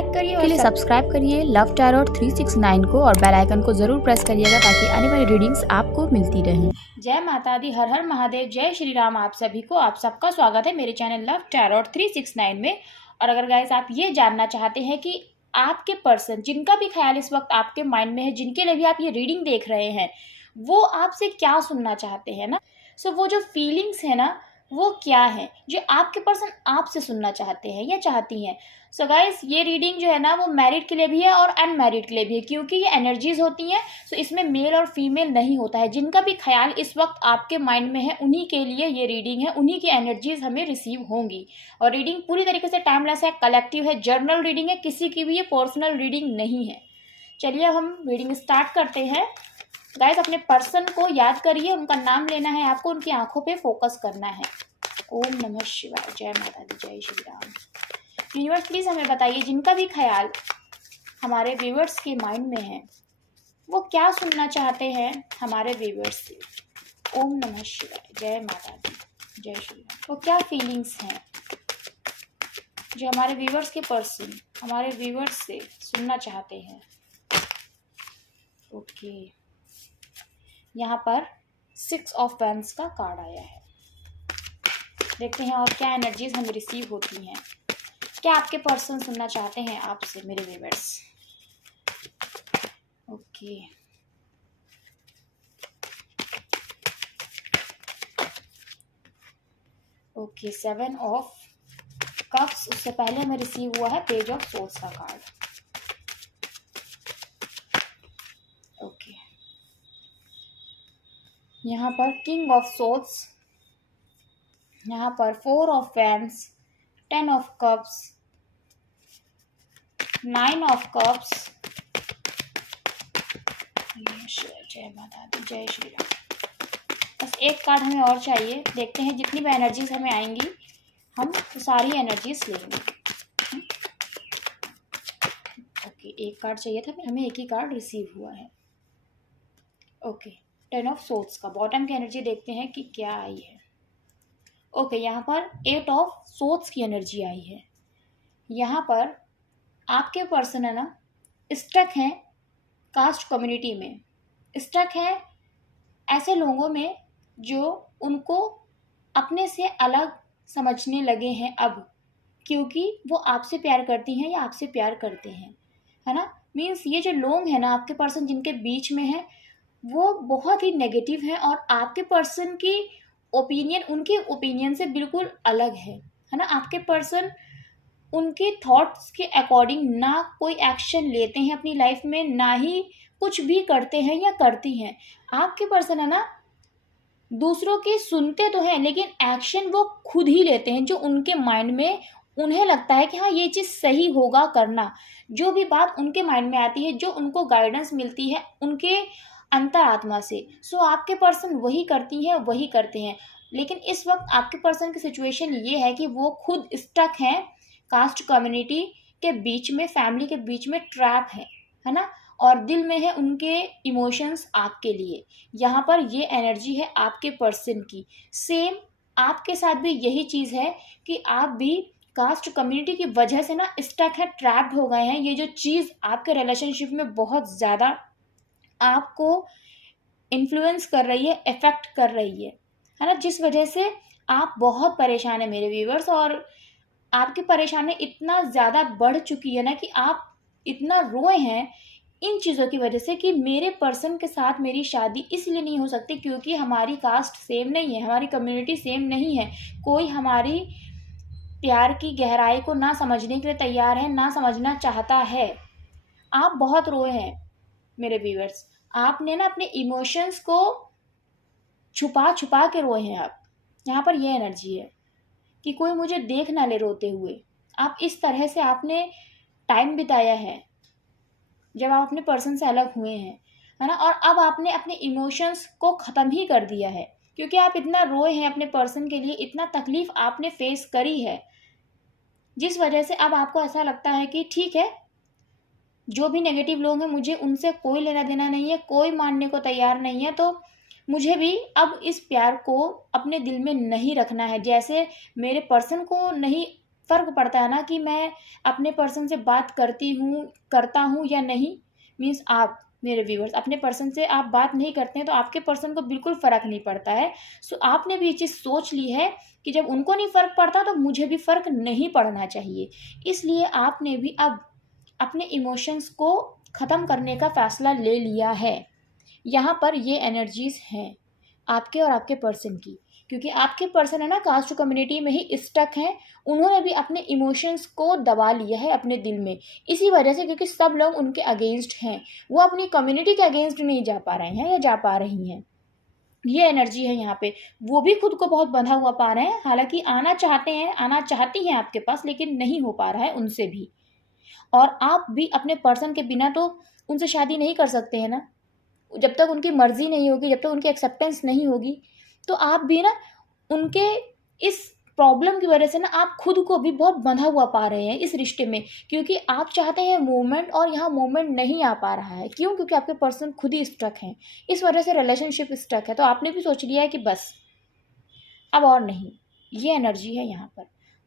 Like करिए और subscribe करिए लव टैरोट 369 को और बेल आइकन को जरूर प्रेस करिएगा ताकि आने वाली रीडिंग्स आपको मिलती रहें। जय माता दी, हर हर महादेव, जय श्री राम। आप सभी को, आप सबका स्वागत है मेरे चैनल लव टैरोट 369 में। और अगर गाइस आप ये जानना चाहते हैं कि आपके पर्सन, जिनका भी ख्याल इस वक्त आपके माइंड में है, जिनके लिए भी आप ये रीडिंग देख रहे हैं, वो आपसे क्या सुनना चाहते हैं ना, सो वो जो फीलिंग्स है ना वो क्या है जो आपके पर्सन आपसे सुनना चाहते हैं या चाहती हैं। सो गाइस ये रीडिंग जो है ना वो मैरिड के लिए भी है और अनमैरिड के लिए भी है, क्योंकि ये एनर्जीज होती हैं। सो इसमें मेल और फीमेल नहीं होता है। जिनका भी ख्याल इस वक्त आपके माइंड में है उन्हीं के लिए ये रीडिंग है, उन्हीं की एनर्जीज हमें रिसीव होंगी। और रीडिंग पूरी तरीके से टाइमलेस है, कलेक्टिव है, जर्नल रीडिंग है, किसी की भी ये पर्सनल रीडिंग नहीं है। चलिए अब हम रीडिंग स्टार्ट करते हैं। गाइस अपने पर्सन को याद करिए, उनका नाम लेना है आपको, उनकी आंखों पे फोकस करना है। ओम नमः शिवाय, जय माता दी, जय श्री राम। यूनिवर्स प्लीज हमें बताइए जिनका भी ख्याल हमारे व्यूअर्स के माइंड में है वो क्या सुनना चाहते हैं हमारे व्यूअर्स से। ओम नमः शिवाय, जय माता दी, जय श्री राम। वो क्या फीलिंग्स हैं जो हमारे व्यूअर्स के पर्सन हमारे व्यूअर्स से सुनना चाहते हैं। ओके, यहाँ पर 6 ऑफ पेंस का कार्ड आया है। देखते हैं और क्या एनर्जीज हमें रिसीव होती हैं। क्या आपके पर्सन सुनना चाहते हैं आपसे मेरे viewers. Okay, okay 7 of cups. उससे पहले हमें रिसीव हुआ है पेज ऑफ सोल्स का कार्ड। ओके, यहाँ पर किंग ऑफ सोल्स, यहाँ पर 4 of fans, 10 of cups, 9 of cups. जय माता दी, जय श्री राम। बस एक कार्ड हमें और चाहिए। देखते हैं जितनी भी एनर्जीज हमें आएंगी हम तो सारी एनर्जीज लेंगे। ओके, एक कार्ड चाहिए था, फिर हमें एक ही कार्ड रिसीव हुआ है। ओके, 10 ऑफ सोल्स का बॉटम की एनर्जी देखते हैं कि क्या आई है। ओके, यहाँ पर 8 ऑफ सोल्स की एनर्जी आई है। यहाँ पर आपके पर्सन है ना स्टक हैं कास्ट कम्युनिटी में, स्टक है ऐसे लोगों में जो उनको अपने से अलग समझने लगे हैं अब, क्योंकि वो आपसे प्यार करती हैं या आपसे प्यार करते हैं, है ना। मीन्स ये जो लोग हैं ना आपके पर्सन जिनके बीच में है वो बहुत ही नेगेटिव है और आपके पर्सन की ओपिनियन उनके ओपिनियन से बिल्कुल अलग है ना। आपके पर्सन उनके थॉट्स के अकॉर्डिंग ना कोई एक्शन लेते हैं अपनी लाइफ में, ना ही कुछ भी करते हैं या करती हैं। आपके पर्सन है ना दूसरों की सुनते तो हैं लेकिन एक्शन वो खुद ही लेते हैं, जो उनके माइंड में उन्हें लगता है कि हाँ ये चीज़ सही होगा करना। जो भी बात उनके माइंड में आती है, जो उनको गाइडेंस मिलती है उनके अंतरात्मा से, सो आपके पर्सन वही करती हैं वही करते हैं। लेकिन इस वक्त आपके पर्सन की सिचुएशन ये है कि वो खुद स्टक हैं कास्ट कम्युनिटी के बीच में, फैमिली के बीच में ट्रैप है ना। और दिल में है उनके इमोशंस आपके लिए। यहाँ पर ये एनर्जी है आपके पर्सन की। सेम आपके साथ भी यही चीज़ है कि आप भी कास्ट कम्युनिटी की वजह से ना स्टक है, ट्रैप्ड हो गए हैं। ये जो चीज़ आपके रिलेशनशिप में बहुत ज़्यादा आपको इन्फ्लुएंस कर रही है, इफेक्ट कर रही है ना, जिस वजह से आप बहुत परेशान है मेरे व्यूवर्स। और आपकी परेशानी इतना ज़्यादा बढ़ चुकी है ना कि आप इतना रोए हैं इन चीज़ों की वजह से कि मेरे पर्सन के साथ मेरी शादी इसलिए नहीं हो सकती क्योंकि हमारी कास्ट सेम नहीं है, हमारी कम्युनिटी सेम नहीं है, कोई हमारी प्यार की गहराई को ना समझने के लिए तैयार है, ना समझना चाहता है। आप बहुत रोए हैं मेरे व्यूअर्स। आपने ना अपने इमोशंस को छुपा छुपा के रोए हैं आप। यहाँ पर ये एनर्जी है कि कोई मुझे देख ना ले रोते हुए। आप इस तरह से आपने टाइम बिताया है जब आप अपने पर्सन से अलग हुए हैं, है ना। और अब आपने अपने इमोशंस को ख़त्म ही कर दिया है क्योंकि आप इतना रोए हैं अपने पर्सन के लिए, इतना तकलीफ़ आपने फेस करी है, जिस वजह से अब आपको ऐसा लगता है कि ठीक है जो भी नेगेटिव लोग हैं मुझे उनसे कोई लेना देना नहीं है, कोई मानने को तैयार नहीं है, तो मुझे भी अब इस प्यार को अपने दिल में नहीं रखना है। जैसे मेरे पर्सन को नहीं फ़र्क पड़ता है ना कि मैं अपने पर्सन से बात करता हूँ या नहीं। मीन्स आप मेरे व्यूअर्स अपने पर्सन से आप बात नहीं करते हैं तो आपके पर्सन को बिल्कुल फ़र्क नहीं पड़ता है। सो आपने भी ये चीज़ सोच ली है कि जब उनको नहीं फ़र्क पड़ता तो मुझे भी फ़र्क नहीं पड़ना चाहिए। इसलिए आपने भी अब अपने इमोशंस को ख़त्म करने का फ़ैसला ले लिया है। यहाँ पर ये एनर्जीज़ हैं आपके और आपके पर्सन की, क्योंकि आपके पर्सन है ना कास्ट कम्युनिटी में ही स्टक हैं। उन्होंने भी अपने इमोशंस को दबा लिया है अपने दिल में, इसी वजह से, क्योंकि सब लोग उनके अगेंस्ट हैं। वो अपनी कम्युनिटी के अगेंस्ट नहीं जा पा रहे हैं या जा पा रही हैं। ये एनर्जी है यहाँ पे। वो भी खुद को बहुत बंधा हुआ पा रहे हैं, हालांकि आना चाहते हैं, आना चाहती हैं आपके पास, लेकिन नहीं हो पा रहा है उनसे भी। और आप भी अपने पर्सन के बिना तो उनसे शादी नहीं कर सकते हैं ना। जब तक उनकी मर्ज़ी नहीं होगी, जब तक उनकी एक्सेप्टेंस नहीं होगी, तो आप भी ना उनके इस प्रॉब्लम की वजह से ना आप खुद को भी बहुत बंधा हुआ पा रहे हैं इस रिश्ते में, क्योंकि आप चाहते हैं मूवमेंट और यहाँ मूवमेंट नहीं आ पा रहा है। क्यों? क्योंकि आपके पर्सन खुद ही स्टक हैं, इस वजह से रिलेशनशिप स्टक है। तो आपने भी सोच लिया है कि बस अब और नहीं। ये एनर्जी है यहाँ पर।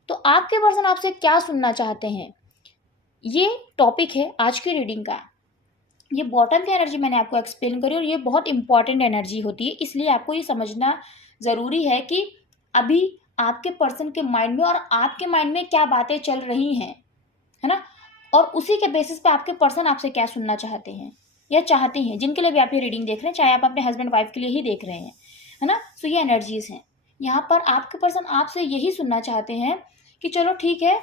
तो आपके पर्सन आपसे क्या सुनना चाहते हैं, ये टॉपिक है आज की रीडिंग का। ये बॉटम की एनर्जी मैंने आपको एक्सप्लेन करी और ये बहुत इंपॉर्टेंट एनर्जी होती है, इसलिए आपको ये समझना ज़रूरी है कि अभी आपके पर्सन के माइंड में और आपके माइंड में क्या बातें चल रही हैं, है ना। और उसी के बेसिस पे आपके पर्सन आपसे क्या सुनना चाहते हैं या चाहती हैं, जिनके लिए भी आप ये रीडिंग देख रहे हैं, चाहे आप अपने हस्बैंड वाइफ के लिए ही देख रहे हैं, है ना। सो ये एनर्जीज हैं यहाँ पर। आपके पर्सन आपसे यही सुनना चाहते हैं कि चलो ठीक है,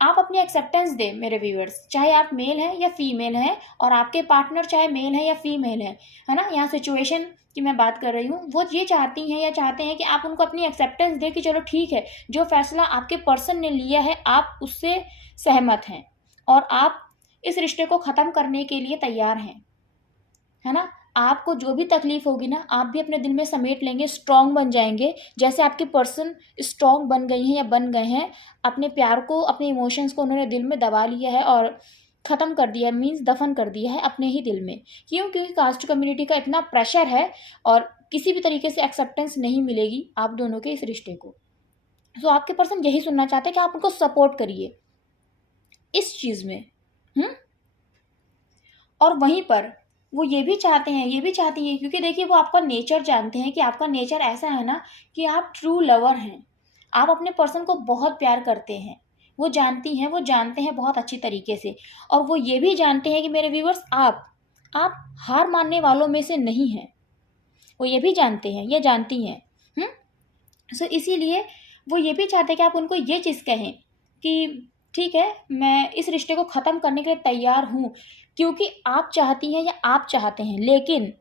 आप अपनी एक्सेप्टेंस दें मेरे व्यूअर्स, चाहे आप मेल हैं या फीमेल हैं, और आपके पार्टनर चाहे मेल हैं या फीमेल हैं, है ना। यहाँ सिचुएशन की मैं बात कर रही हूँ, वो ये चाहती हैं या चाहते हैं कि आप उनको अपनी एक्सेप्टेंस दें कि चलो ठीक है, जो फैसला आपके पर्सन ने लिया है आप उससे सहमत हैं और आप इस रिश्ते को ख़त्म करने के लिए तैयार हैं, है ना। आपको जो भी तकलीफ होगी ना, आप भी अपने दिल में समेट लेंगे, स्ट्रांग बन जाएंगे, जैसे आपके पर्सन स्ट्रांग बन गई हैं या बन गए हैं। अपने प्यार को, अपने इमोशंस को उन्होंने दिल में दबा लिया है और ख़त्म कर दिया है, मीन्स दफन कर दिया है अपने ही दिल में। क्यों? क्योंकि कास्ट कम्युनिटी का इतना प्रेशर है और किसी भी तरीके से एक्सेप्टेंस नहीं मिलेगी आप दोनों के इस रिश्ते को। तो आपके पर्सन यही सुनना चाहते हैं कि आप उनको सपोर्ट करिए इस चीज़ में। और वहीं पर वो ये भी चाहते हैं, ये भी चाहती हैं, क्योंकि देखिए वो आपका नेचर जानते हैं कि आपका नेचर ऐसा है ना कि आप ट्रू लवर हैं। आप अपने पर्सन को बहुत प्यार करते हैं, वो जानती हैं, वो जानते हैं बहुत अच्छी तरीके से। और वो ये भी जानते हैं कि मेरे व्यूवर्स आप हार मानने वालों में से नहीं हैं। वो ये भी जानते हैं, ये जानती हैं। सो इसीलिए वो ये भी चाहते हैं कि आप उनको ये चीज़ कहें कि ठीक है, मैं इस रिश्ते को ख़त्म करने के लिए तैयार हूँ, क्योंकि आप चाहती हैं या आप चाहते हैं, लेकिन,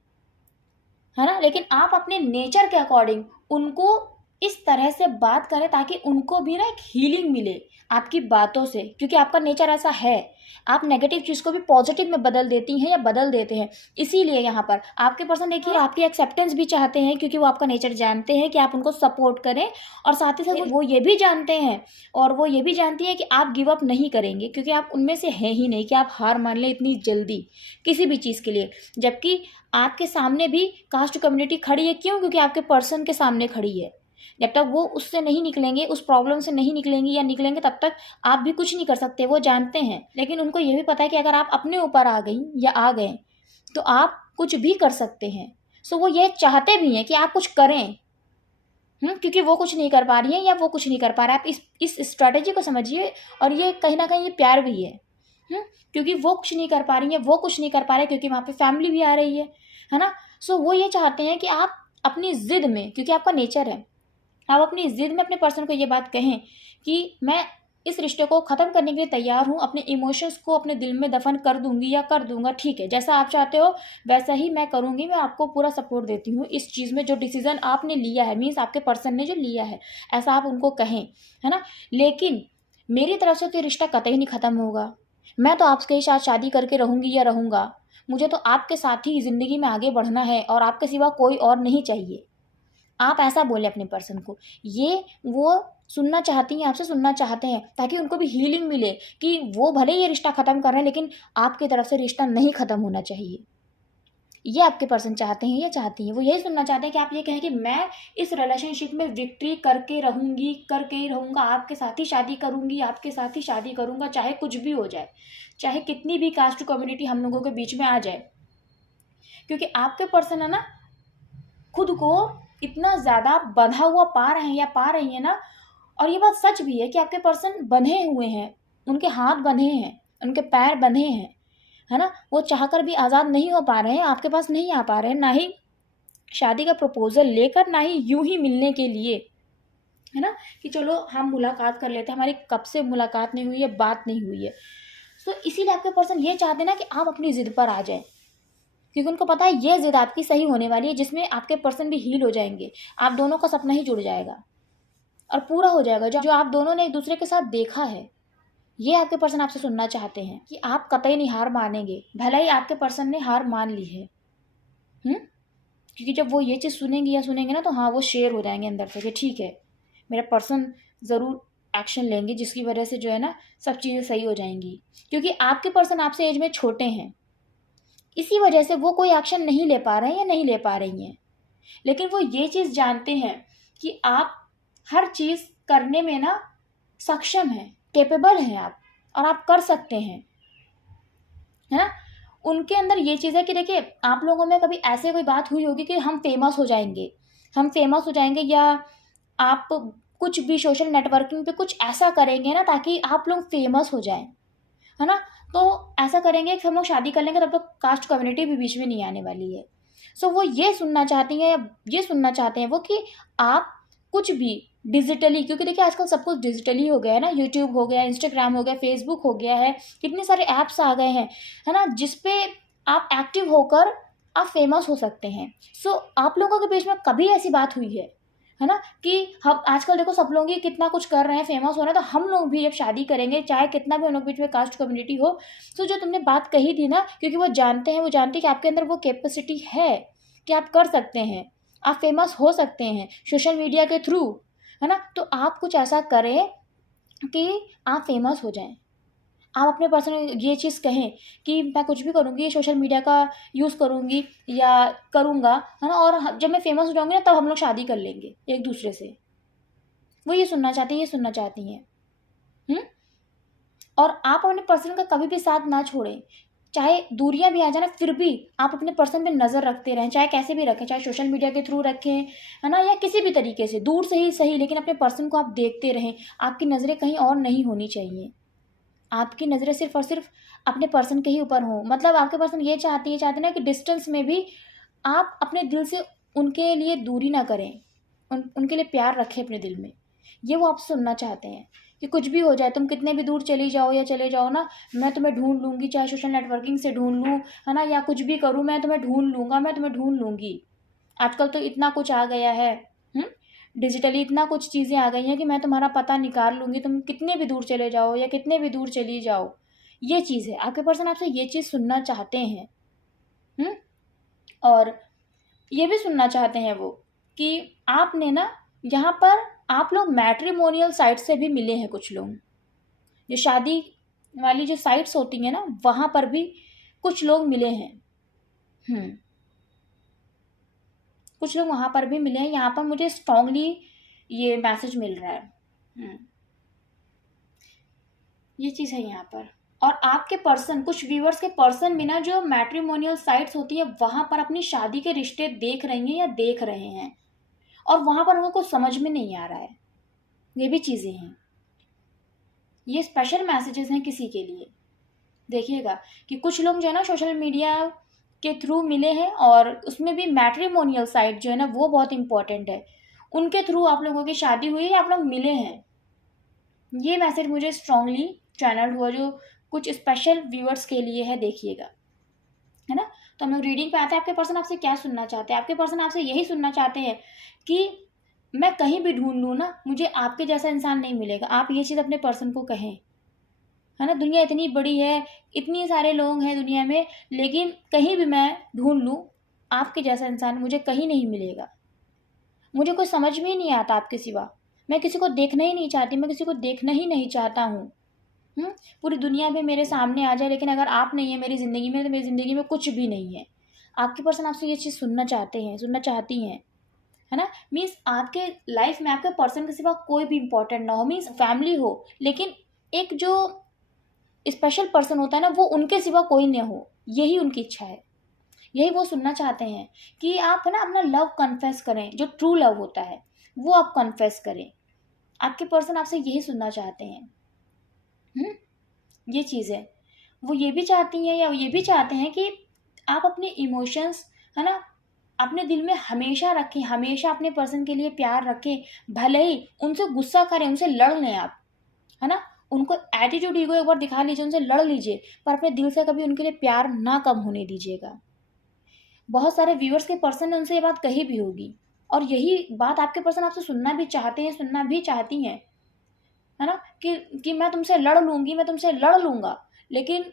है ना, लेकिन आप अपने नेचर के अकॉर्डिंग उनको इस तरह से बात करें ताकि उनको भी ना एक हीलिंग मिले आपकी बातों से, क्योंकि आपका नेचर ऐसा है। आप नेगेटिव चीज़ को भी पॉजिटिव में बदल देती हैं या बदल देते हैं। इसीलिए यहाँ पर आपके पर्सन देखिए आपकी एक्सेप्टेंस भी चाहते हैं, क्योंकि वो आपका नेचर जानते हैं कि आप उनको सपोर्ट करें, और साथ ही साथ वो ये भी जानते हैं और वो ये भी जानती हैं कि आप गिव अप नहीं करेंगे, क्योंकि आप उनमें से हैं ही नहीं कि आप हार मान लें इतनी जल्दी किसी भी चीज़ के लिए। जबकि आपके सामने भी कास्ट कम्युनिटी खड़ी है। क्यों? क्योंकि आपके पर्सन के सामने खड़ी है। जब तक वो उससे नहीं निकलेंगे, उस प्रॉब्लम से नहीं निकलेंगी या निकलेंगे, तब तक आप भी कुछ नहीं कर सकते, वो जानते हैं। लेकिन उनको ये भी पता है कि अगर आप अपने ऊपर आ गई या आ गए तो आप कुछ भी कर सकते हैं। सो वो ये चाहते भी हैं कि आप कुछ करें, क्योंकि वो कुछ नहीं कर पा रही है या वो कुछ नहीं कर पा रहा है। आप इस स्ट्रैटेजी को समझिए, और ये कहीं ना कहीं ये प्यार भी है। क्योंकि वो कुछ नहीं कर पा रही है, वो कुछ नहीं कर पा रहे, क्योंकि वहाँ पे फैमिली भी आ रही है ना। सो वो ये चाहते हैं कि आप अपनी ज़िद में, क्योंकि आपका नेचर है, आप अपनी ज़िद में अपने पर्सन को ये बात कहें कि मैं इस रिश्ते को ख़त्म करने के लिए तैयार हूँ, अपने इमोशंस को अपने दिल में दफन कर दूंगी या कर दूंगा, ठीक है, जैसा आप चाहते हो वैसा ही मैं करूँगी, मैं आपको पूरा सपोर्ट देती हूँ इस चीज़ में। जो डिसीज़न आपने लिया है, मीन्स आपके पर्सन ने जो लिया है, ऐसा आप उनको कहें, है ना। लेकिन मेरी तरफ से तो ये रिश्ता कतई नहीं ख़त्म होगा। मैं तो आपके साथ शादी करके रहूँगी या रहूँगा, मुझे तो आपके साथ ही ज़िंदगी में आगे बढ़ना है और आपके सिवा कोई और नहीं चाहिए। आप ऐसा बोले अपने पर्सन को। ये वो सुनना चाहती हैं, आपसे सुनना चाहते हैं, ताकि उनको भी हीलिंग मिले कि वो भले ये रिश्ता ख़त्म कर रहे हैं, लेकिन आपकी तरफ से रिश्ता नहीं ख़त्म होना चाहिए। ये आपके पर्सन चाहते हैं या चाहती हैं। वो यही सुनना चाहते हैं कि आप ये कहें कि मैं इस रिलेशनशिप में विक्ट्री करके रहूँगी, करके ही रहूँगा, आपके साथ ही शादी करूँगी, आपके साथ ही शादी करूँगा, चाहे कुछ भी हो जाए, चाहे कितनी भी कास्ट कम्युनिटी हम लोगों के बीच में आ जाए। क्योंकि आपके पर्सन है ना, खुद को इतना ज़्यादा बंधा हुआ पा रहे हैं या पा रही हैं ना, और ये बात सच भी है कि आपके पर्सन बंधे हुए हैं, उनके हाथ बंधे हैं, उनके पैर बंधे हैं, है ना। वो चाहकर भी आज़ाद नहीं हो पा रहे हैं, आपके पास नहीं आ पा रहे हैं, ना ही शादी का प्रपोजल लेकर, ना ही यूं ही मिलने के लिए, है ना, कि चलो हम मुलाकात कर लेते हैं, हमारी कब से मुलाकात नहीं हुई है, बात नहीं हुई है। तो इसीलिए आपके पर्सन ये चाहते हैं ना कि आप अपनी ज़िद पर आ जाएं, क्योंकि उनको पता है ये ज़िद आपकी सही होने वाली है, जिसमें आपके पर्सन भी हील हो जाएंगे, आप दोनों का सपना ही जुड़ जाएगा और पूरा हो जाएगा, जो आप दोनों ने एक दूसरे के साथ देखा है। ये आपके पर्सन आपसे सुनना चाहते हैं कि आप कतई नहीं हार मानेंगे, भले ही आपके पर्सन ने हार मान ली है। क्योंकि जब वो ये चीज़ सुनेंगे या सुनेंगे ना, तो हाँ, वो शेयर हो जाएंगे अंदर से कि ठीक है, मेरा पर्सन ज़रूर एक्शन लेंगे, जिसकी वजह से जो है ना सब चीज़ें सही हो जाएंगी। क्योंकि आपके पर्सन आपसे एज में छोटे हैं, इसी वजह से वो कोई एक्शन नहीं ले पा रहे हैं या नहीं ले पा रही हैं। लेकिन वो ये चीज़ जानते हैं कि आप हर चीज़ करने में ना सक्षम हैं, कैपेबल हैं आप, और आप कर सकते हैं, है ना। उनके अंदर ये चीज़ है कि देखिए, आप लोगों में कभी ऐसे कोई बात हुई होगी कि हम फेमस हो जाएंगे, हम फेमस हो जाएंगे, या आप कुछ भी सोशल नेटवर्किंग पे कुछ ऐसा करेंगे ना ताकि आप लोग फेमस हो जाएं, है ना। तो ऐसा करेंगे कि हम लोग शादी कर लेंगे, तब तक कास्ट कम्युनिटी भी बीच में नहीं आने वाली है। सो वो ये सुनना चाहती हैं, या ये सुनना चाहते हैं वो कि आप कुछ भी डिजिटली, क्योंकि देखिए आजकल सब कुछ डिजिटली हो गया है ना, यूट्यूब हो गया, इंस्टाग्राम हो गया, फेसबुक हो गया है, कितने सारे ऐप्स आ गए हैं, है ना, जिसपे आप एक्टिव होकर आप फेमस हो सकते हैं। सो आप लोगों के बीच में कभी ऐसी बात हुई है ना, कि हम आजकल देखो सब लोग ही कितना कुछ कर रहे हैं, फेमस हो रहे हैं, तो हम लोग भी एक शादी करेंगे, चाहे कितना भी हम लोग बीच में कास्ट कम्युनिटी हो। तो जो तुमने बात कही थी ना, क्योंकि वो जानते हैं कि आपके अंदर वो कैपेसिटी है कि आप कर सकते हैं, आप फेमस हो सकते हैं सोशल मीडिया के थ्रू, है ना। तो आप कुछ ऐसा करें कि आप फेमस हो जाएं। आप अपने पर्सन ये चीज़ कहें कि मैं कुछ भी करूँगी, सोशल मीडिया का यूज़ करूँगी या करूँगा, है ना, और जब मैं फेमस हो जाऊँगी ना, तब हम लोग शादी कर लेंगे एक दूसरे से। वो ये सुनना चाहते हैं, ये सुनना चाहती हैं। और आप अपने पर्सन का कभी भी साथ ना छोड़ें, चाहे दूरियां भी आ जाए ना, फिर भी आप अपने पर्सन पे नज़र रखते रहें, चाहे कैसे भी रखें, चाहे सोशल मीडिया के थ्रू रखें, है ना, या किसी भी तरीके से दूर से ही सही, लेकिन अपने पर्सन को आप देखते रहें। आपकी नज़रें कहीं और नहीं होनी चाहिए, आपकी नज़रें सिर्फ और सिर्फ अपने पर्सन के ही ऊपर हों। मतलब आपके पर्सन ये चाहते ना कि डिस्टेंस में भी आप अपने दिल से उनके लिए दूरी ना करें, उनके लिए प्यार रखें अपने दिल में। ये वो आपसे सुनना चाहते हैं कि कुछ भी हो जाए, तुम कितने भी दूर चली जाओ या चले जाओ ना, मैं तुम्हें ढूंढ लूँगी, चाहे सोशल नेटवर्किंग से ढूंढ लूँ, है ना, या कुछ भी करूँ, मैं तुम्हें ढूंढ लूँगा, मैं तुम्हें ढूंढ लूँगी। आजकल तो इतना कुछ आ गया है, डिजिटली इतना कुछ चीज़ें आ गई हैं कि मैं तुम्हारा पता निकाल लूँगी, तुम कितने भी दूर चले जाओ या कितने भी दूर चली जाओ। ये चीज़ है, आपके पर्सन आपसे ये चीज़ सुनना चाहते हैं। और ये भी सुनना चाहते हैं वो कि आपने ना यहाँ पर, आप लोग मैट्रिमोनियल साइट से भी मिले हैं, कुछ लोग जो शादी वाली जो साइट्स होती हैं ना, वहाँ पर भी कुछ लोग मिले हैं। कुछ लोग वहाँ पर भी मिले हैं, यहाँ पर मुझे स्ट्रांगली ये मैसेज मिल रहा है। ये चीज़ है यहाँ पर। और आपके पर्सन, कुछ व्यूअर्स के पर्सन भी ना, जो मैट्रिमोनियल साइट्स होती है वहाँ पर अपनी शादी के रिश्ते देख रही हैं या देख रहे हैं, और वहाँ पर उनको कुछ समझ में नहीं आ रहा है। ये भी चीज़ें हैं, ये स्पेशल मैसेजेस हैं किसी के लिए। देखिएगा कि कुछ लोग जो है ना सोशल मीडिया के थ्रू मिले हैं, और उसमें भी मैट्रिमोनियल साइट जो है ना वो बहुत इंपॉर्टेंट है, उनके थ्रू आप लोगों की शादी हुई है, आप लोग मिले हैं। ये मैसेज मुझे स्ट्रांगली चैनल हुआ, जो कुछ स्पेशल व्यूअर्स के लिए है, देखिएगा, है ना। तो हम लोग रीडिंग पे आते हैं, आपके पर्सन आपसे क्या सुनना चाहते हैं। आपके पर्सन आपसे यही सुनना चाहते हैं कि मैं कहीं भी ढूंढ लूँ ना, मुझे आपके जैसा इंसान नहीं मिलेगा। आप ये चीज़ अपने पर्सन को कहें, है ना। दुनिया इतनी बड़ी है, इतने सारे लोग हैं दुनिया में, लेकिन कहीं भी मैं ढूंढ लूँ, आपके जैसा इंसान मुझे कहीं नहीं मिलेगा। मुझे कुछ समझ में ही नहीं आता आपके सिवा, मैं किसी को देखना ही नहीं चाहती, मैं किसी को देखना ही नहीं चाहता हूँ। पूरी दुनिया में मेरे सामने आ जाए, लेकिन अगर आप नहीं है मेरी ज़िंदगी में, तो मेरी ज़िंदगी में कुछ भी नहीं है। आपके पर्सन आपसे ये चीज़ सुनना चाहते हैं, सुनना चाहती हैं, है ना। मीन्स आपके लाइफ में आपके पर्सन के सिवा कोई भी इंपॉर्टेंट ना हो, मीन्स फैमिली हो, लेकिन एक जो स्पेशल पर्सन होता है ना, वो उनके सिवा कोई ना हो, यही उनकी इच्छा है, यही वो सुनना चाहते हैं कि आप है ना अपना लव कन्फेस करें, जो ट्रू लव होता है वो आप कन्फेस करें। आपके पर्सन आपसे यही सुनना चाहते हैं। ये चीज़ है। वो ये भी चाहती हैं या ये भी चाहते हैं कि आप अपने इमोशंस है ना अपने दिल में हमेशा रखें, हमेशा अपने पर्सन के लिए प्यार रखें, भले ही उनसे गुस्सा करें, उनसे लड़ लें आप, है ना, उनको एटीट्यूड ईगो एक बार दिखा लीजिए, उनसे लड़ लीजिए, पर अपने दिल से कभी उनके लिए प्यार ना कम होने दीजिएगा। बहुत सारे व्यूअर्स के पर्सन ने उनसे ये बात कही भी होगी, और यही बात आपके पर्सन आपसे सुनना भी चाहते हैं, सुनना भी चाहती हैं, है ना, कि मैं तुमसे लड़ लूंगी, मैं तुमसे लड़ लूंगा, लेकिन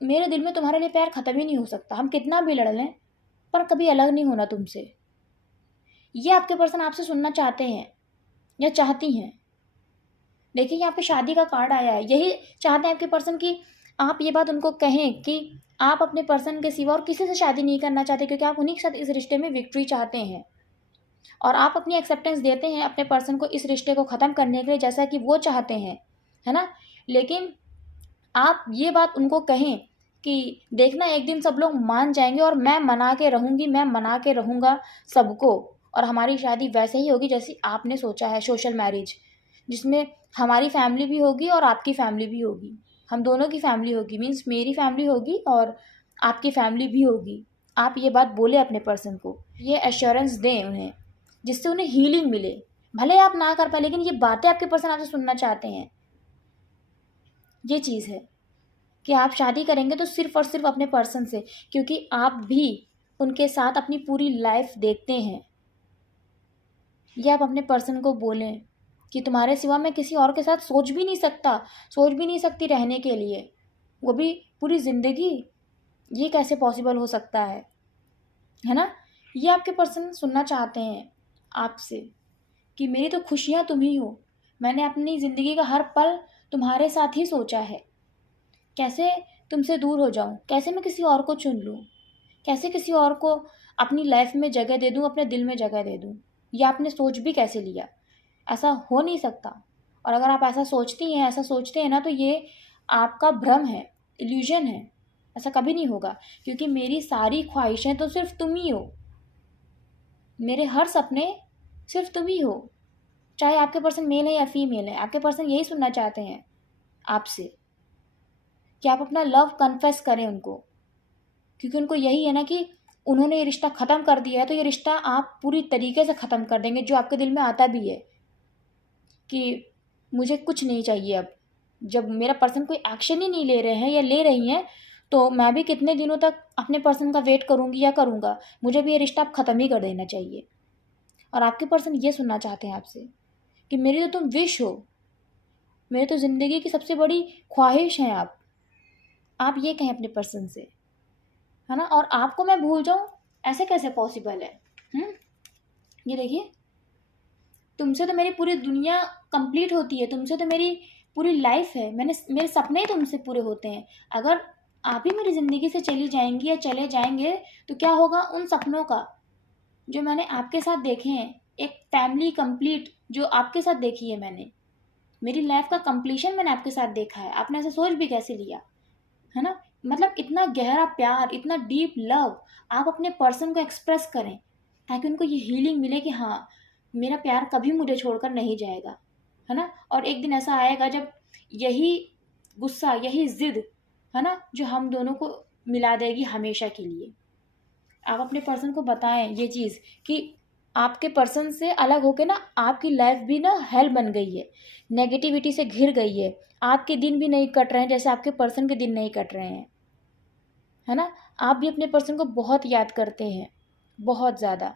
मेरे दिल में तुम्हारे लिए प्यार खत्म ही नहीं हो सकता, हम कितना भी लड़ लें पर कभी अलग नहीं होना तुमसे। ये आपके पर्सन आपसे सुनना चाहते हैं या चाहती हैं। देखिए यहाँ पे शादी का कार्ड आया है, यही चाहते हैं आपके पर्सन की आप ये बात उनको कहें कि आप अपने पर्सन के सिवा और किसी से शादी नहीं करना चाहते, क्योंकि आप उन्हीं के साथ इस रिश्ते में विक्ट्री चाहते हैं, और आप अपनी एक्सेप्टेंस देते हैं अपने पर्सन को इस रिश्ते को ख़त्म करने के लिए, जैसा कि वो चाहते हैं, है ना। लेकिन आप ये बात उनको कहें कि देखना एक दिन सब लोग मान जाएंगे, और मैं मना के रहूँगी, मैं मना के रहूँगा सबको, और हमारी शादी वैसे ही होगी जैसी आपने सोचा है, सोशल मैरिज, जिसमें हमारी फैमिली भी होगी और आपकी फैमिली भी होगी, हम दोनों की फैमिली होगी, मीन्स मेरी फैमिली होगी और आपकी फैमिली भी होगी। आप ये बात बोले अपने पर्सन को, ये एश्योरेंस दें उन्हें, जिससे उन्हें हीलिंग मिले। भले आप ना कर पाए, लेकिन ये बातें आपके पर्सन आपसे सुनना चाहते हैं। ये चीज़ है कि आप शादी करेंगे तो सिर्फ और सिर्फ अपने पर्सन से, क्योंकि आप भी उनके साथ अपनी पूरी लाइफ देखते हैं। ये आप अपने पर्सन को बोलें कि तुम्हारे सिवा मैं किसी और के साथ सोच भी नहीं सकता, सोच भी नहीं सकती रहने के लिए, वो भी पूरी ज़िंदगी, ये कैसे पॉसिबल हो सकता है ना। ये आपके पर्सन सुनना चाहते हैं आपसे कि मेरी तो खुशियाँ तुम ही हो, मैंने अपनी ज़िंदगी का हर पल तुम्हारे साथ ही सोचा है, कैसे तुमसे दूर हो जाऊं, कैसे मैं किसी और को चुन लूं, कैसे किसी और को अपनी लाइफ में जगह दे दूं, अपने दिल में जगह दे दूं, ये आपने सोच भी कैसे लिया, ऐसा हो नहीं सकता। और अगर आप ऐसा सोचती हैं, ऐसा सोचते हैं ना, तो ये आपका भ्रम है, इल्यूजन है, ऐसा कभी नहीं होगा, क्योंकि मेरी सारी ख्वाहिशें तो सिर्फ तुम ही हो, मेरे हर सपने सिर्फ तुम ही हो, चाहे आपके पर्सन मेल है या फीमेल है, आपके पर्सन यही सुनना चाहते हैं आपसे कि आप अपना लव कन्फेस करें उनको, क्योंकि उनको यही है ना कि उन्होंने ये रिश्ता ख़त्म कर दिया है, तो ये रिश्ता आप पूरी तरीके से ख़त्म कर देंगे, जो आपके दिल में आता भी है कि मुझे कुछ नहीं चाहिए अब। जब मेरा पर्सन कोई एक्शन ही नहीं ले रहे हैं या ले रही हैं, तो मैं भी कितने दिनों तक अपने पर्सन का वेट करूँगी या करूँगा, मुझे भी ये रिश्ता अब ख़त्म ही कर देना चाहिए। और आपके पर्सन ये सुनना चाहते हैं आपसे कि मेरी तो तुम विश हो, मेरी तो ज़िंदगी की सबसे बड़ी ख्वाहिश हैं आप ये कहें अपने पर्सन से, है ना। और आपको मैं भूल जाऊं, ऐसे कैसे पॉसिबल है। ये देखिए, तुमसे तो मेरी पूरी दुनिया कंप्लीट होती है, तुमसे तो मेरी पूरी लाइफ है, मेरे सपने ही तुमसे पूरे होते हैं। अगर आप ही मेरी ज़िंदगी से चली जाएंगी या चले जाएंगे, तो क्या होगा उन सपनों का जो मैंने आपके साथ देखे हैं, एक फैमिली कंप्लीट जो आपके साथ देखी है मैंने, मेरी लाइफ का कंप्लीशन मैंने आपके साथ देखा है। आपने ऐसे सोच भी कैसे लिया, है ना। मतलब इतना गहरा प्यार, इतना डीप लव आप अपने पर्सन को एक्सप्रेस करें, ताकि उनको ये हीलिंग मिले कि हाँ, मेरा प्यार कभी मुझे छोड़कर नहीं जाएगा, है ना। और एक दिन ऐसा आएगा जब यही गुस्सा, यही जिद, है ना, जो हम दोनों को मिला देगी हमेशा के लिए। आप अपने पर्सन को बताएं ये चीज़ कि आपके पर्सन से अलग होके ना आपकी लाइफ भी ना हेल बन गई है, नेगेटिविटी से घिर गई है, आपके दिन भी नहीं कट रहे हैं जैसे आपके पर्सन के दिन नहीं कट रहे हैं, है ना। आप भी अपने पर्सन को बहुत याद करते हैं, बहुत ज़्यादा।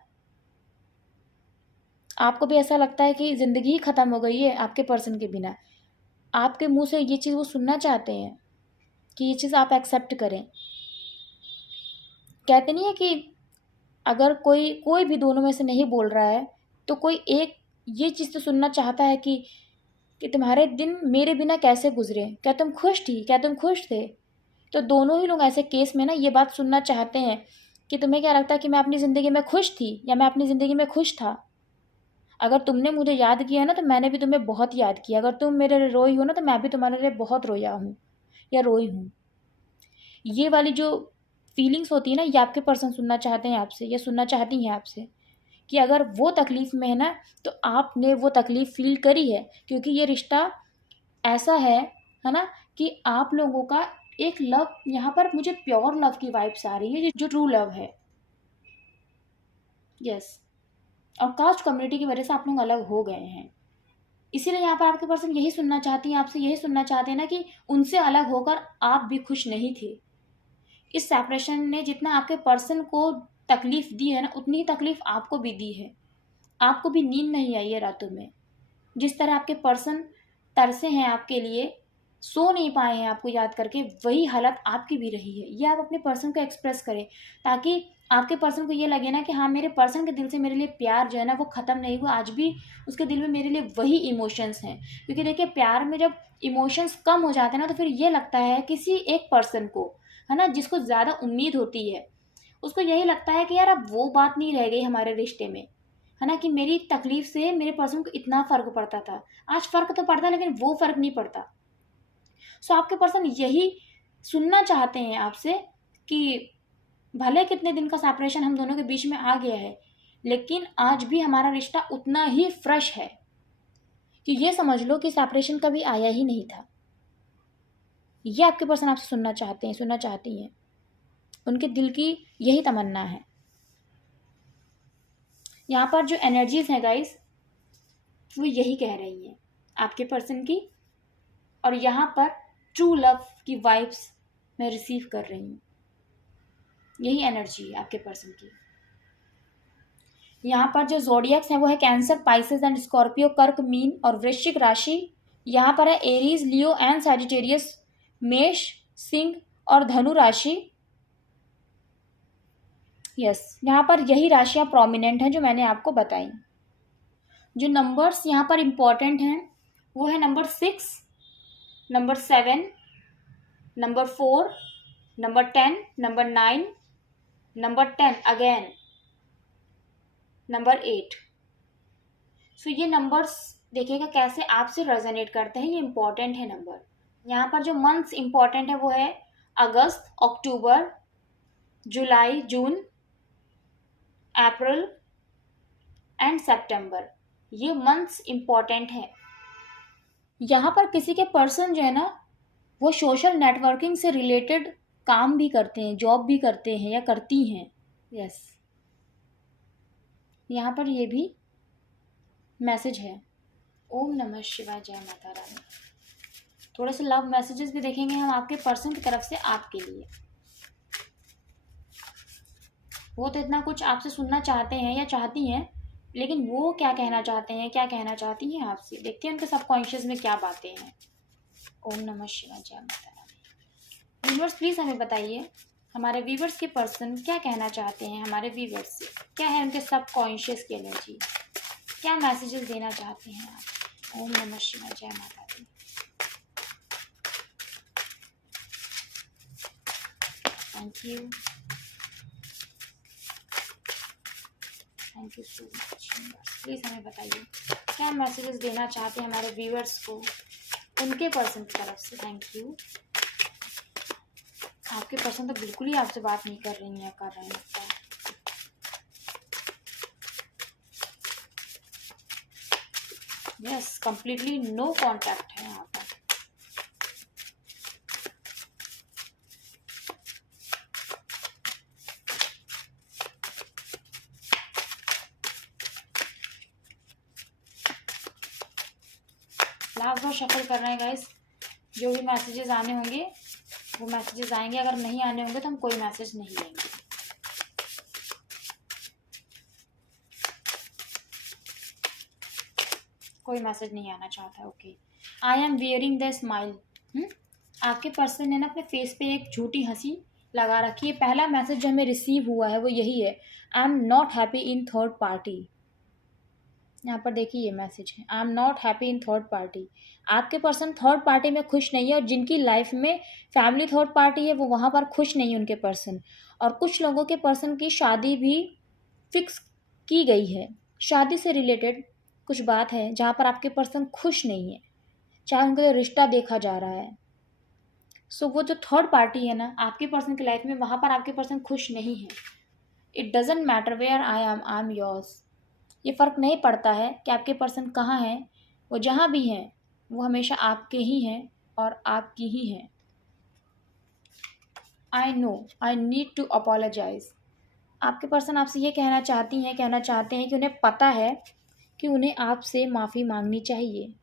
आपको भी ऐसा लगता है कि ज़िंदगी ही ख़त्म हो गई है आपके पर्सन के बिना। आपके मुंह से ये चीज़ वो सुनना चाहते हैं कि ये चीज़ आप एक्सेप्ट करें। कहते नहीं है कि अगर कोई कोई भी दोनों में से नहीं बोल रहा है, तो कोई एक ये चीज़ तो सुनना चाहता है कि तुम्हारे दिन मेरे बिना कैसे गुजरे, क्या तुम खुश थी, क्या तुम खुश थे। तो दोनों ही लोग ऐसे केस में ना ये बात सुनना चाहते हैं कि तुम्हें क्या लगता है कि मैं अपनी ज़िंदगी में खुश थी या मैं अपनी ज़िंदगी में खुश था? अगर तुमने मुझे याद किया ना तो मैंने भी तुम्हें बहुत याद किया। अगर तुम मेरे लिए रोई हो ना तो मैं भी तुम्हारे लिए बहुत रोया हूँ या रोई हूँ। ये वाली जो फीलिंग्स होती है ना, ये आपके पर्सन सुनना चाहते हैं आपसे या सुनना चाहती हैं आपसे, कि अगर वो तकलीफ़ में है ना तो आपने वो तकलीफ़ फ़ील करी है, क्योंकि ये रिश्ता ऐसा है ना, कि आप लोगों का एक लव, यहाँ पर मुझे प्योर लव की वाइब्स आ रही है, ये जो ट्रू लव है। यस। और कास्ट कम्युनिटी की वजह से आप लोग अलग हो गए हैं, इसीलिए यहाँ पर आपके पर्सन यही सुनना चाहती हैं आपसे, यही सुनना चाहते हैं ना कि उनसे अलग होकर आप भी खुश नहीं थे। इस सेपरेशन ने जितना आपके पर्सन को तकलीफ दी है ना, उतनी ही तकलीफ आपको भी दी है। आपको भी नींद नहीं आई है रातों में। जिस तरह आपके पर्सन तरसे हैं आपके लिए, सो नहीं पाए हैं आपको याद करके, वही हालत आपकी भी रही है। ये आप अपने पर्सन को एक्सप्रेस करें, ताकि आपके पर्सन को ये लगे ना कि हाँ, मेरे पर्सन के दिल से मेरे लिए प्यार जो है ना वो ख़त्म नहीं हुआ, आज भी उसके दिल में मेरे लिए वही इमोशंस हैं। क्योंकि देखिए, प्यार में जब इमोशंस कम हो जाते हैं ना तो फिर ये लगता है किसी एक पर्सन को, है ना, जिसको ज़्यादा उम्मीद होती है, उसको यही लगता है कि यार अब वो बात नहीं रह गई हमारे रिश्ते में, है ना, कि मेरी तकलीफ से मेरे पर्सन को इतना फ़र्क पड़ता था, आज फ़र्क तो पड़ता लेकिन वो फ़र्क नहीं पड़ता। सो आपके पर्सन यही सुनना चाहते हैं आपसे कि भले कितने दिन का सेपरेशन हम दोनों के बीच में आ गया है, लेकिन आज भी हमारा रिश्ता उतना ही फ्रेश है, कि ये समझ लो कि सेपरेशन कभी आया ही नहीं था। ये आपके पर्सन आपसे सुनना चाहते हैं, सुनना चाहती हैं, उनके दिल की यही तमन्ना है। यहाँ पर जो एनर्जीज हैं गाइस, वो यही कह रही हैं आपके पर्सन की, और यहाँ पर ट्रू लव की वाइब्स मैं रिसीव कर रही हूँ। यही एनर्जी है आपके पर्सन की। यहाँ पर जो जोडियक्स हैं वो है कैंसर, पाइसेस एंड स्कॉर्पियो, कर्क, मीन और वृश्चिक राशि। यहाँ पर है एरीज, लियो एंड सैजिटेरियस, मेष, सिंह और धनु राशि। यस, यहाँ पर यही राशियाँ प्रोमिनेंट हैं जो मैंने आपको बताई। जो नंबर्स यहाँ पर इम्पॉर्टेंट हैं वो है number 6, number 7, number 4, number 10, number 9, number 10 again, number 8। सो ये नंबर्स देखिएगा कैसे आपसे रेजोनेट करते हैं, ये इम्पॉर्टेंट है नंबर। यहाँ पर जो मंथ्स इम्पॉर्टेंट है वो है अगस्त, अक्टूबर, जुलाई, जून, अप्रैल एंड सितंबर। ये मंथ्स इम्पॉर्टेंट है। यहाँ पर किसी के पर्सन जो है ना वो सोशल नेटवर्किंग से रिलेटेड काम भी करते हैं, जॉब भी करते हैं या करती हैं। यस, यहाँ पर ये भी मैसेज है। ओम नमः शिवाय, जय माता रानी। थोड़े से लव मैसेजेस भी देखेंगे हम आपके पर्सन की तरफ से आपके लिए। वो तो इतना कुछ आपसे सुनना चाहते हैं या चाहती हैं, लेकिन वो क्या कहना चाहते हैं, क्या कहना चाहती हैं आपसे, देखते हैं उनके सबकॉन्शियस में क्या बातें हैं। ओम नमः शिवाय, जय माता रानी। व्यूवर्स प्लीज़ हमें बताइए, हमारे व्यूवर्स के पर्सन क्या कहना चाहते हैं हमारे व्यूवर्स से, क्या है उनके सबकॉन्शियस की एनर्जी, क्या मैसेजेस देना चाहते हैं आप। ओम नमः शिवाय, जय माता दी। Thank you, thank you so much. Please हमें बताइए क्या मैसेजेस देना चाहते हैं हमारे व्यूअर्स को उनके पर्सन की तरफ से। Thank you. आपके पर्सन तो बिल्कुल ही आपसे बात नहीं कर रही हैं, कर रहे हैं लगता है। यस, कंप्लीटली नो कांटेक्ट है यहाँ पर। लास्ट बार शफल कर रहे हैं गाइस, जो भी मैसेजेस आने होंगे वो मैसेजेस आएंगे, अगर नहीं आने होंगे तो हम कोई मैसेज नहीं लेंगे। कोई मैसेज नहीं आना चाहता। Okay, I am wearing the smile. आपके पर्सन ने ना अपने फेस पे एक झूठी हंसी लगा रखी है। पहला मैसेज जो हमें रिसीव हुआ है वो यही है, I am not happy in third party. यहाँ पर देखिए ये मैसेज है, I am not happy in third party. आपके पर्सन थर्ड पार्टी में खुश नहीं है, और जिनकी लाइफ में फैमिली थर्ड पार्टी है वो वहाँ पर खुश नहीं है उनके पर्सन। और कुछ लोगों के पर्सन की शादी भी फिक्स की गई है, शादी से रिलेटेड कुछ बात है जहाँ पर आपके पर्सन खुश नहीं है, चाहे उनके लिए रिश्ता देखा जा रहा है। सो वो जो थर्ड पार्टी है ना आपके पर्सन की लाइफ में, वहाँ पर आपके पर्सन खुश नहीं है। It doesn't matter where I am yours. ये फ़र्क नहीं पड़ता है कि आपके पर्सन कहाँ हैं, वो जहाँ भी हैं वो हमेशा आपके ही हैं और आपकी ही हैं। I know I need to apologise. आपके पर्सन आपसे ये कहना चाहते हैं कि उन्हें पता है कि उन्हें आपसे माफ़ी मांगनी चाहिए।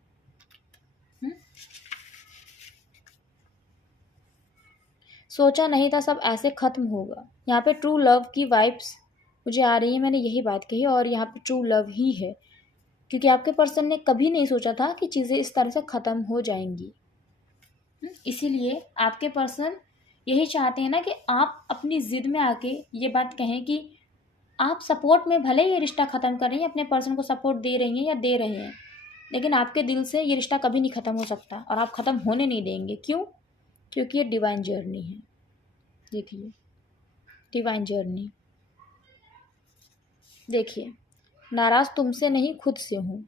सोचा नहीं था सब ऐसे ख़त्म होगा। यहाँ पे ट्रू लव की वाइब्स मुझे आ रही है, मैंने यही बात कही, और यहाँ पे ट्रू लव ही है, क्योंकि आपके पर्सन ने कभी नहीं सोचा था कि चीज़ें इस तरह से ख़त्म हो जाएंगी। इसीलिए आपके पर्सन यही चाहते हैं ना कि आप अपनी ज़िद में आके ये बात कहें कि आप सपोर्ट में भले ये रिश्ता ख़त्म कर रही हैं, अपने पर्सन को सपोर्ट दे रही हैं या दे रहे हैं, लेकिन आपके दिल से ये रिश्ता कभी नहीं ख़त्म हो सकता और आप ख़त्म होने नहीं देंगे। क्यों? क्योंकि ये डिवाइन जर्नी है। देखिए डिवाइन जर्नी, देखिए नाराज़ तुमसे नहीं खुद से हूँ।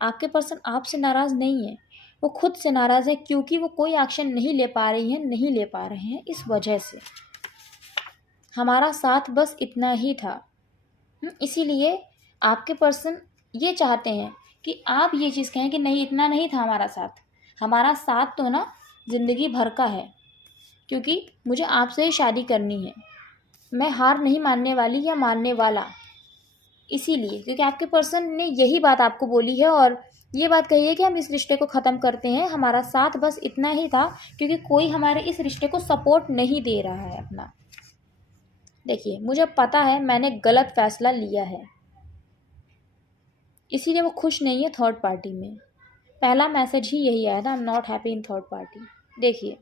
आपके पर्सन आपसे नाराज़ नहीं है, वो खुद से नाराज़ है, क्योंकि वो कोई एक्शन नहीं ले पा रही हैं, नहीं ले पा रहे हैं। इस वजह से हमारा साथ बस इतना ही था। इसीलिए आपके पर्सन ये चाहते हैं कि आप ये चीज़ कहें कि नहीं इतना नहीं था हमारा साथ, हमारा साथ तो ना ज़िंदगी भर का है, क्योंकि मुझे आपसे ही शादी करनी है, मैं हार नहीं मानने वाली या मानने वाला। इसीलिए क्योंकि आपके पर्सन ने यही बात आपको बोली है और ये बात कही है कि हम इस रिश्ते को ख़त्म करते हैं, हमारा साथ बस इतना ही था, क्योंकि कोई हमारे इस रिश्ते को सपोर्ट नहीं दे रहा है अपना। देखिए मुझे पता है मैंने गलत फैसला लिया है, इसीलिए वो खुश नहीं है थर्ड पार्टी में। पहला मैसेज ही यही आया था, I am not happy in third party. देखिए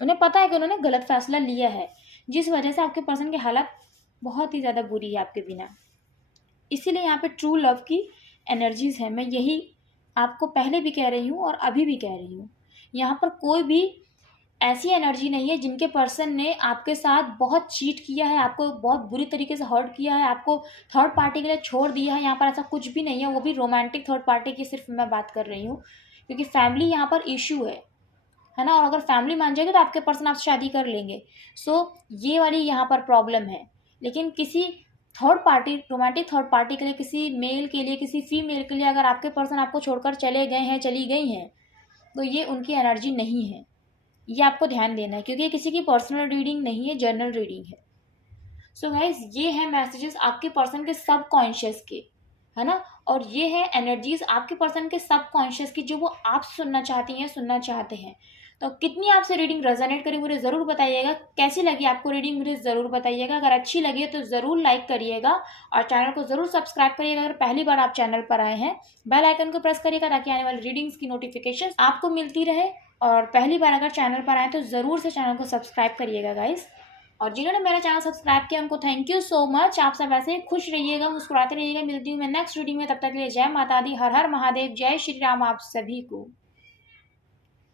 उन्हें पता है कि उन्होंने गलत फैसला लिया है, जिस वजह से आपके पर्सन की हालत बहुत ही ज़्यादा बुरी है आपके बिना। इसीलिए यहाँ पे ट्रू लव की एनर्जीज़ है। मैं यही आपको पहले भी कह रही हूँ और अभी भी कह रही हूँ, यहाँ पर कोई भी ऐसी एनर्जी नहीं है जिनके पर्सन ने आपके साथ बहुत चीट किया है, आपको बहुत बुरी तरीके से हर्ट किया है, आपको थर्ड पार्टी के लिए छोड़ दिया है। यहाँ पर ऐसा कुछ भी नहीं है, वो भी रोमांटिक थर्ड पार्टी की सिर्फ मैं बात कर रही हूँ, क्योंकि फैमिली यहाँ पर इशू है ना। और अगर फैमिली मान जाएगी तो आपके पर्सन आपसे शादी कर लेंगे। सो ये वाली यहाँ पर प्रॉब्लम है। लेकिन किसी third party, romantic third party के लिए, किसी मेल के लिए, किसी फीमेल के लिए अगर आपके पर्सन आपको छोड़कर चले गए हैं, चली गई हैं, तो ये उनकी एनर्जी नहीं है, ये आपको ध्यान देना है, क्योंकि ये किसी की पर्सनल रीडिंग नहीं है, जनरल रीडिंग है। सो गाइज ये है मैसेजेस आपके पर्सन के सब कॉन्शियस के, है ना। और ये है एनर्जीज आपके पर्सन के सब कॉन्शियस की, जो वो आप सुनना चाहती हैं, सुनना चाहते हैं। तो कितनी आपसे रीडिंग रेजोनेट करी मुझे ज़रूर बताइएगा। कैसी लगी आपको रीडिंग मुझे ज़रूर बताइएगा। अगर अच्छी लगी है तो ज़रूर लाइक करिएगा और चैनल को ज़रूर सब्सक्राइब करिएगा। अगर पहली बार आप चैनल पर आए हैं, बेल आइकन को प्रेस करिएगा ताकि आने वाली रीडिंग्स की नोटिफिकेशन आपको मिलती रहे। और पहली बार अगर चैनल पर आए तो ज़रूर से चैनल को सब्सक्राइब करिएगा गाइस। और जिन्होंने मेरा चैनल सब्सक्राइब किया उनको थैंक यू सो मच। आप सब ऐसे खुश रहिएगा, मुस्कुराते रहिएगा। मिलती हूँ मैं नेक्स्ट वीडियो में, तब तक के लिए जय माता दी, हर हर महादेव, जय श्री राम आप सभी को।